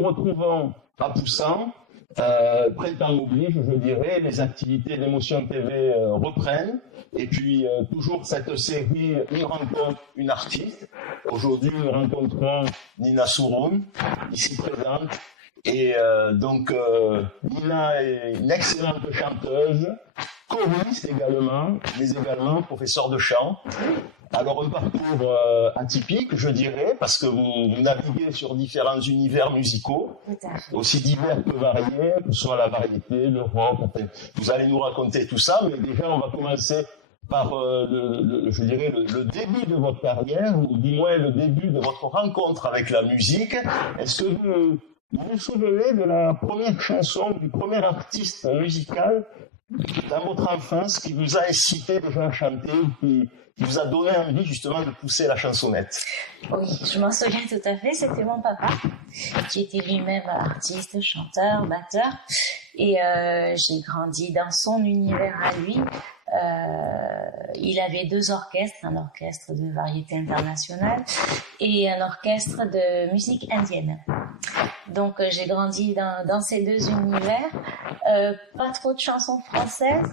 nous retrouvons à Poussin. Printemps oblige, je dirais, les activités d'Émotion TV reprennent. Et puis, toujours cette série, une rencontre, une artiste. Aujourd'hui, nous rencontrons Nina Souroun, ici présente. Et donc, Nina est une excellente chanteuse, choriste également, mais également professeure de chant. Alors, un parcours atypique, je dirais, parce que vous naviguez sur différents univers musicaux, aussi divers que variés, que ce soit la variété, le rock, enfin, vous allez nous raconter tout ça, mais déjà, on va commencer par, je dirais, le début de votre carrière, ou du moins le début de votre rencontre avec la musique. Est-ce que vous vous souvenez de la première chanson, du premier artiste musical dans votre enfance qui vous a incité déjà à chanter, qui vous a donné envie justement de pousser la chansonnette? Oui, je m'en souviens tout à fait, c'était mon papa, qui était lui-même artiste, chanteur, batteur, et j'ai grandi dans son univers à lui. Il avait 2 orchestres, un orchestre de variété internationale et un orchestre de musique indienne. Donc j'ai grandi dans ces 2 univers, pas trop de chansons françaises,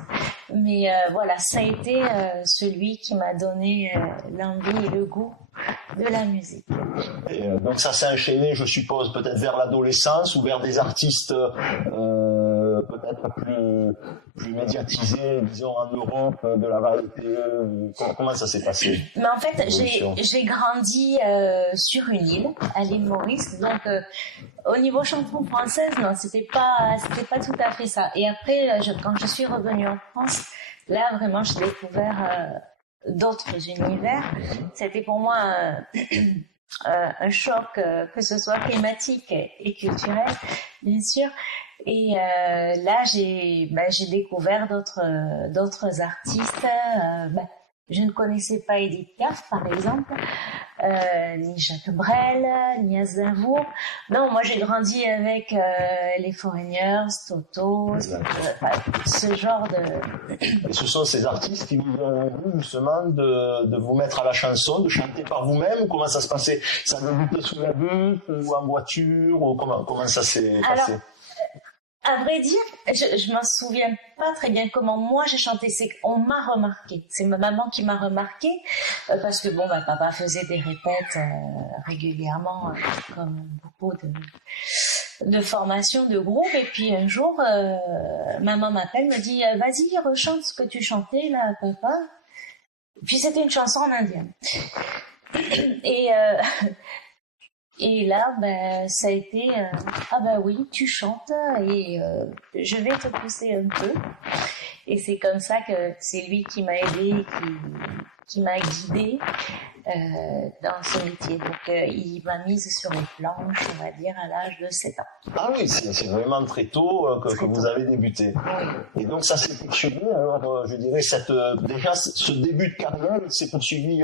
mais voilà, ça a été celui qui m'a donné l'envie et le goût de la musique. Et, donc ça s'est enchaîné, je suppose, peut-être vers l'adolescence ou vers des artistes peut-être plus médiatisés, disons en Europe, de la variété. Comment ça s'est passé? Mais en fait, j'ai grandi sur une île, à l'île Maurice, donc au niveau chanson française, non, c'était pas tout à fait ça. Et après, quand je suis revenue en France, là vraiment, j'ai découvert d'autres univers. C'était pour moi un choc, que ce soit thématique et culturel, bien sûr. Et là, j'ai découvert d'autres artistes. Je ne connaissais pas Edith Piaf, par exemple, ni Jacques Brel, ni Aznavour. Non, moi j'ai grandi avec les Foreigners, Toto, ce genre de... Et ce sont ces artistes qui vous ont envie justement de vous mettre à la chanson, de chanter par vous-même? Comment ça se passait? Ça débutait sous la bus ou en voiture, ou comment ça s'est passé? À vrai dire, je m'en souviens pas très bien comment moi j'ai chanté. C'est qu'on m'a remarqué. C'est ma maman qui m'a remarqué parce que papa faisait des répètes régulièrement, comme beaucoup de formations de groupe. Et puis un jour, maman m'appelle, me dit vas-y, rechante ce que tu chantais là, papa. Puis c'était une chanson en indien. Et là, ça a été oui, tu chantes et je vais te pousser un peu. Et c'est comme ça que c'est lui qui m'a aidée, qui m'a guidée dans ce métier. Donc il m'a mise sur les planches, on va dire, à l'âge de 7 ans. Ah oui, c'est vraiment très tôt que vous avez débuté. Oui. Et donc ça s'est poursuivi, alors je dirais, déjà ce début de carrière s'est poursuivi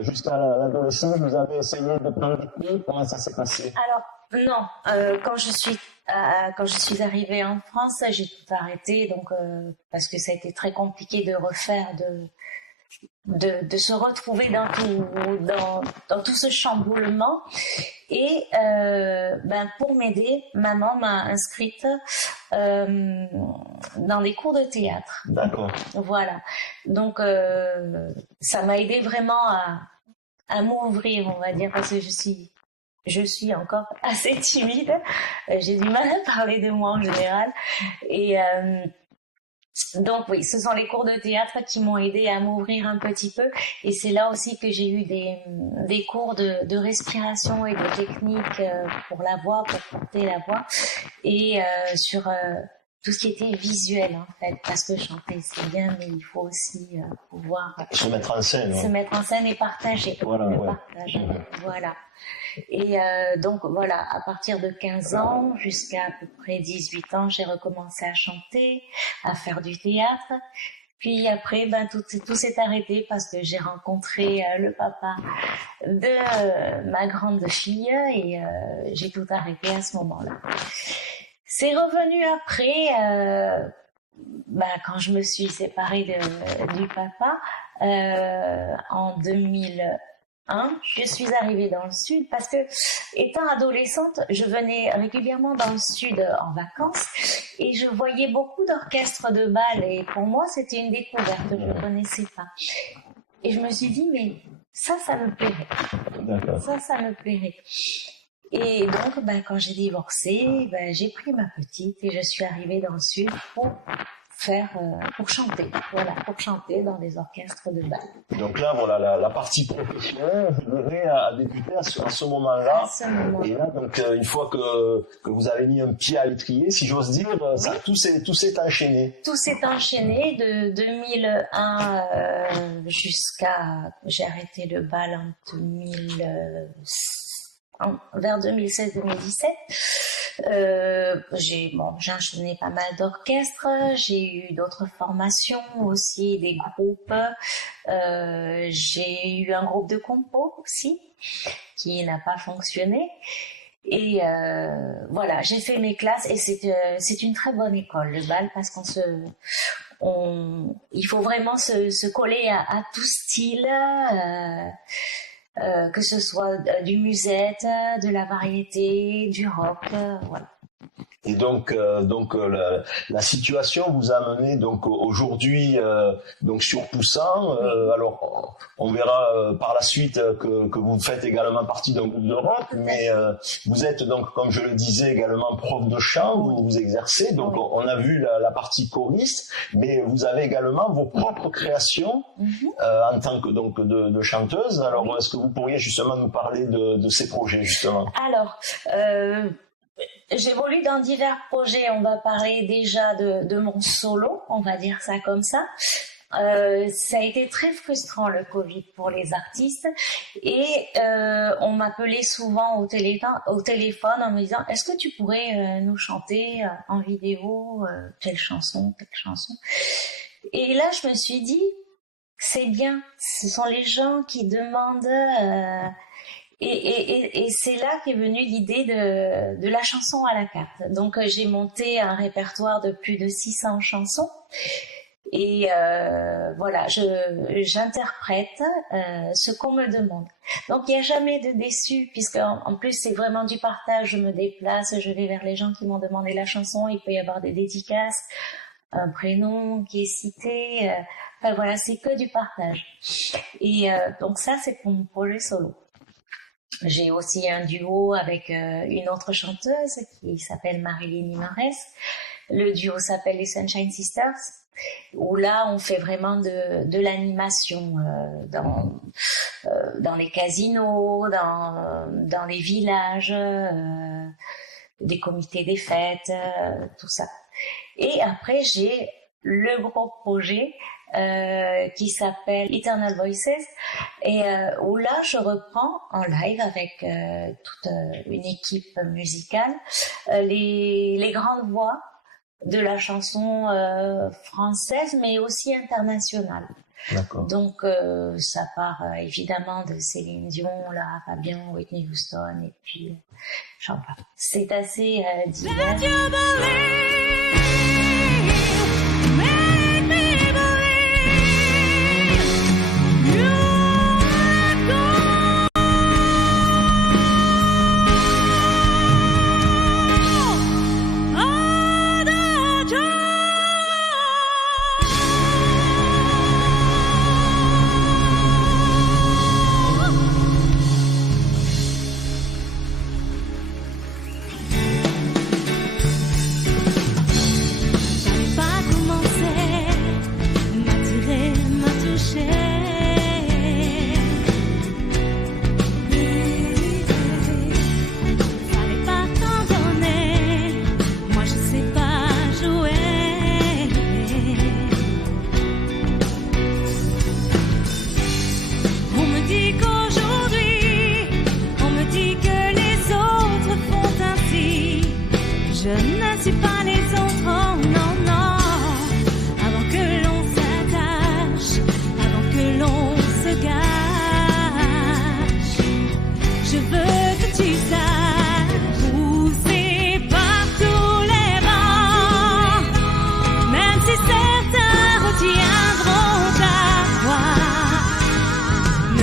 jusqu'à l'adolescence. Vous avez essayé de prendre des cours, comment ça s'est passé? Alors non, quand je suis arrivée en France, j'ai tout arrêté, donc parce que ça a été très compliqué de refaire, de se retrouver dans tout ce chamboulement. Et pour m'aider, maman m'a inscrite dans des cours de théâtre. D'accord. Voilà. Donc ça m'a aidé vraiment à m'ouvrir, on va dire, parce que je suis encore assez timide. J'ai du mal à parler de moi en général. Et donc oui, ce sont les cours de théâtre qui m'ont aidé à m'ouvrir un petit peu. Et c'est là aussi que j'ai eu des cours de respiration et de technique pour la voix, pour porter la voix. Et sur tout ce qui était visuel, en fait. Parce que chanter, c'est bien, mais il faut aussi pouvoir... Se mettre en scène. Se mettre en scène et partager. Voilà, partage. Voilà. Et donc voilà, à partir de 15 ans jusqu'à peu près 18 ans, j'ai recommencé à chanter, à faire du théâtre. Puis après, tout s'est arrêté parce que j'ai rencontré le papa de ma grande fille et j'ai tout arrêté à ce moment-là. C'est revenu après, quand je me suis séparée du papa en 2000. je suis arrivée dans le sud parce que, étant adolescente, je venais régulièrement dans le sud en vacances et je voyais beaucoup d'orchestres de bal et pour moi c'était une découverte, je ne connaissais pas. Et je me suis dit, mais ça me plairait. D'accord. Ça me plairait. Et donc, quand j'ai divorcé, j'ai pris ma petite et je suis arrivée dans le sud pour chanter, pour chanter dans des orchestres de bal. Donc là, voilà, la partie professionnelle, je dirais, a débuté à ce moment-là. Et là, donc, une fois que vous avez mis un pied à l'étrier, si j'ose dire, tout s'est enchaîné. Tout s'est enchaîné de 2001 jusqu'à... J'ai arrêté le bal vers 2016-2017. J'ai enchaîné pas mal d'orchestres, j'ai eu d'autres formations aussi, des groupes, j'ai eu un groupe de compo aussi qui n'a pas fonctionné et voilà, j'ai fait mes classes et c'est une très bonne école le bal parce il faut vraiment se coller à tout style. Que ce soit du musette, de la variété, du rock, voilà. Et donc la situation vous a amené donc aujourd'hui donc sur Poussin. Alors on verra par la suite que vous faites également partie d'un groupe de rock, mais vous êtes donc, comme je le disais, également prof de chant, vous exercez. Donc on a vu la partie choriste, mais vous avez également vos propres créations en tant que donc de chanteuse. Alors est-ce que vous pourriez justement nous parler de ces projets justement? Alors j'évolue dans divers projets. On va parler déjà de mon solo, on va dire ça comme ça. Ça a été très frustrant le Covid pour les artistes et on m'appelait souvent au téléphone en me disant est-ce que tu pourrais nous chanter en vidéo telle chanson. Et là je me suis dit c'est bien, ce sont les gens qui demandent et c'est là qu'est venue l'idée de la chanson à la carte. Donc j'ai monté un répertoire de plus de 600 chansons et voilà, j'interprète ce qu'on me demande. Donc il n'y a jamais de déçu puisque en plus c'est vraiment du partage. Je me déplace, je vais vers les gens qui m'ont demandé la chanson. Il peut y avoir des dédicaces, un prénom qui est cité. Enfin voilà, c'est que du partage. Et donc ça c'est pour mon projet solo. J'ai aussi un duo avec une autre chanteuse qui s'appelle Marilyn Imares. Le duo s'appelle les Sunshine Sisters, où là on fait vraiment de l'animation dans les casinos, dans les villages, des comités des fêtes, tout ça. Et après j'ai le gros projet qui s'appelle Eternal Voices et où là je reprends en live avec toute une équipe musicale les grandes voix de la chanson française mais aussi internationale. D'accord. Donc ça part évidemment de Céline Dion, Lara Fabian, Whitney Houston et puis j'en parle. C'est assez divers.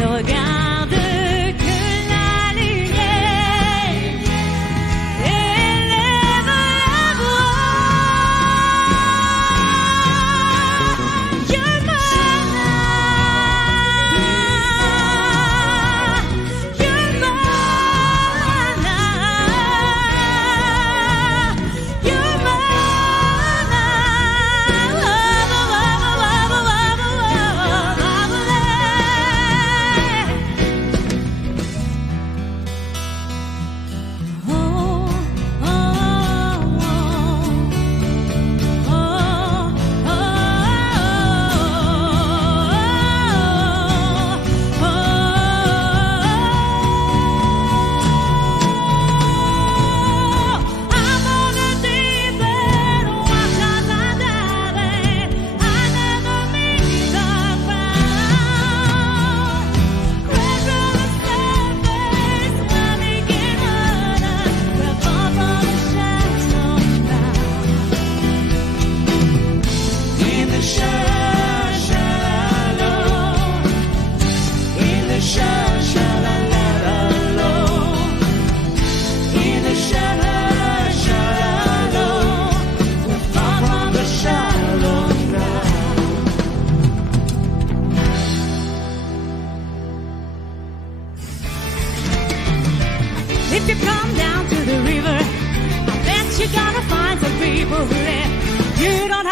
Regarde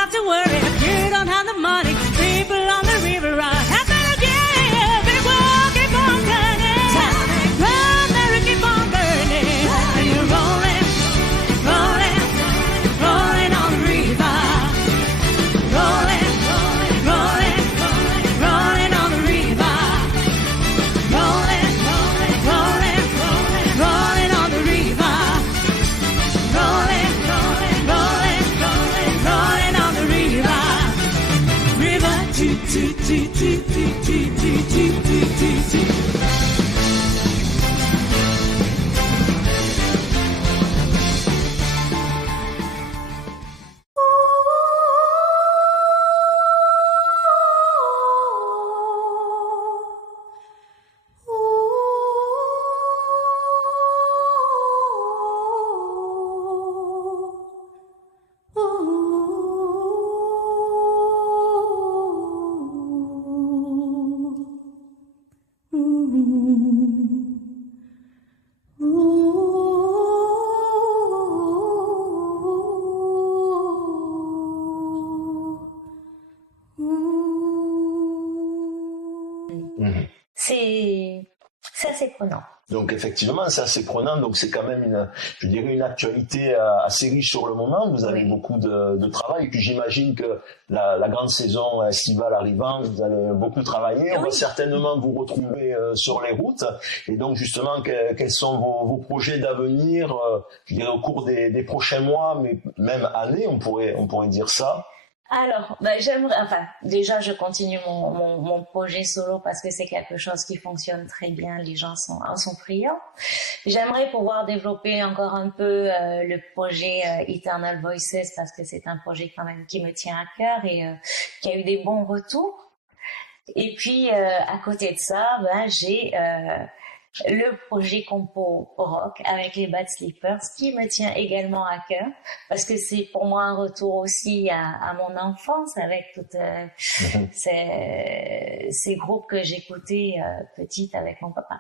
have to worry if you don't have the money. People on the river ride. I better get it, walk, keep on turning. Run, Mary, keep on burning. And you're rolling, rolling, rolling on the river. Rolling, rolling, rolling on the river. Rolling, rolling, rolling on the river. Rolling, rolling, rolling on the river. River, toot, toot, toot, toot, toot, toot, toot, toot, toot, toot. C'est assez prenant. Donc effectivement, c'est assez prenant. Donc c'est quand même une actualité assez riche sur le moment. Vous avez beaucoup de travail. Et puis j'imagine que la grande saison estivale arrivant, vous allez beaucoup travailler. On va certainement vous retrouver sur les routes. Et donc justement, quels sont vos projets d'avenir, je dirais au cours des prochains mois, mais même années, on pourrait dire ça. Alors, déjà, je continue mon projet solo parce que c'est quelque chose qui fonctionne très bien. Les gens sont friands. J'aimerais pouvoir développer encore un peu le projet Eternal Voices parce que c'est un projet quand même qui me tient à cœur et qui a eu des bons retours. Et puis, à côté de ça, j'ai le projet compo rock avec les Bad Sleepers qui me tient également à cœur parce que c'est pour moi un retour aussi à mon enfance avec toutes ces groupes que j'écoutais petite avec mon papa.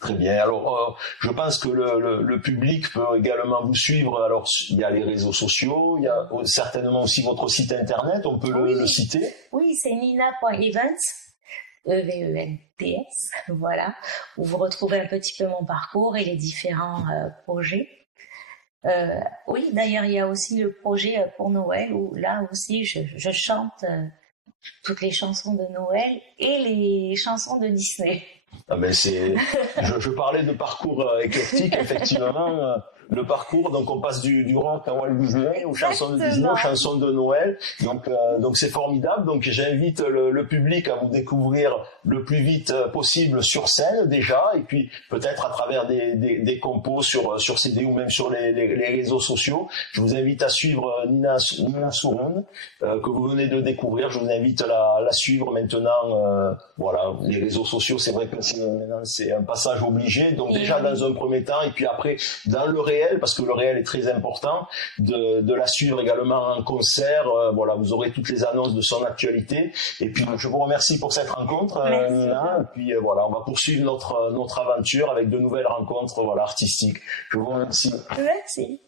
Très bien. Alors, je pense que le public peut également vous suivre. Alors, il y a les réseaux sociaux, il y a certainement aussi votre site internet. On peut le citer. Oui, c'est nina.events. EVENTS, voilà, où vous retrouvez un petit peu mon parcours et les différents projets. Oui, d'ailleurs, il y a aussi le projet pour Noël, où là aussi, je chante toutes les chansons de Noël et les chansons de Disney. Ah ben je parlais de parcours éclectique, effectivement. Le parcours, donc on passe du rock à Walt Disney, aux chansons de Disney, aux chansons de Noël. Donc c'est formidable. Donc j'invite le public à vous découvrir le plus vite possible sur scène déjà, et puis peut-être à travers des compos sur CD ou même sur les réseaux sociaux. Je vous invite à suivre Nina Sourun, que vous venez de découvrir. Je vous invite à la suivre maintenant. Voilà, les réseaux sociaux, c'est vrai que maintenant c'est un passage obligé. Donc déjà dans un premier temps, et puis après dans le réel, parce que le réel est très important, de la suivre également en concert. Voilà, vous aurez toutes les annonces de son actualité. Et puis je vous remercie pour cette rencontre, Nina. Et puis voilà, on va poursuivre notre aventure avec de nouvelles rencontres artistiques. Je vous remercie. Merci.